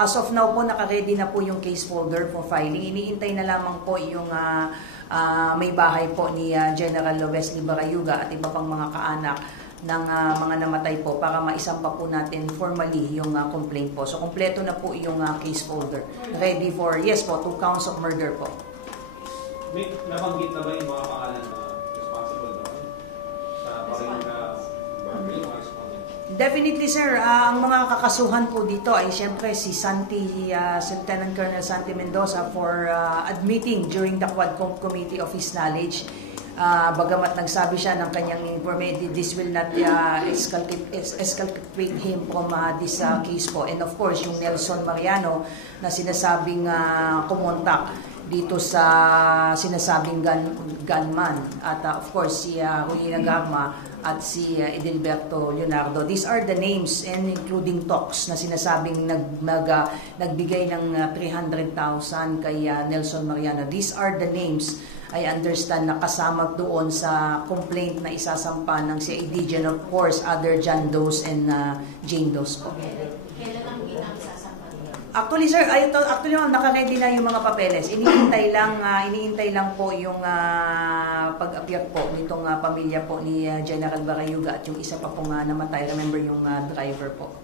As of now po, naka-ready na po yung case folder for filing. Iniintay na lamang po yung may bahay po ni General Wesley Barayuga at iba pang mga kaanak ng mga namatay po para maisampa po natin formally yung complaint po. So, kompleto na po yung case folder. Ready for, yes po, 2 counts of murder po. May nabanggit na ba yung mga pangalan na responsible doon? Sa Barayuga Barangay o respondent? Definitely, sir. Ang mga kakasuhan po dito ay siyempre si Lieutenant Colonel Santi Mendoza for admitting during the Quadcom Committee of his knowledge. Bagamat nagsabi siya ng kanyang information, this will not exculpate him from this case po. And of course, yung Nelson Mariano na sinasabing kumontak dito sa sinasabing gunman. At of course, si Julina Garma at si Edilberto Leonardo. These are the names and including talks na sinasabing nagbigay ng 300,000 kay Nelson Mariano. These are the names I understand na kasama doon sa complaint na isasampa ng CIDG and of course other John Does and Jane Does po. Kailan ang isasampa nila? Actually sir, actually naka-ready na yung mga papeles. Iniintay lang po yung pag-appear po nitong pamilya po ni General Barayuga at yung isa pa pong namatay. Remember yung driver po.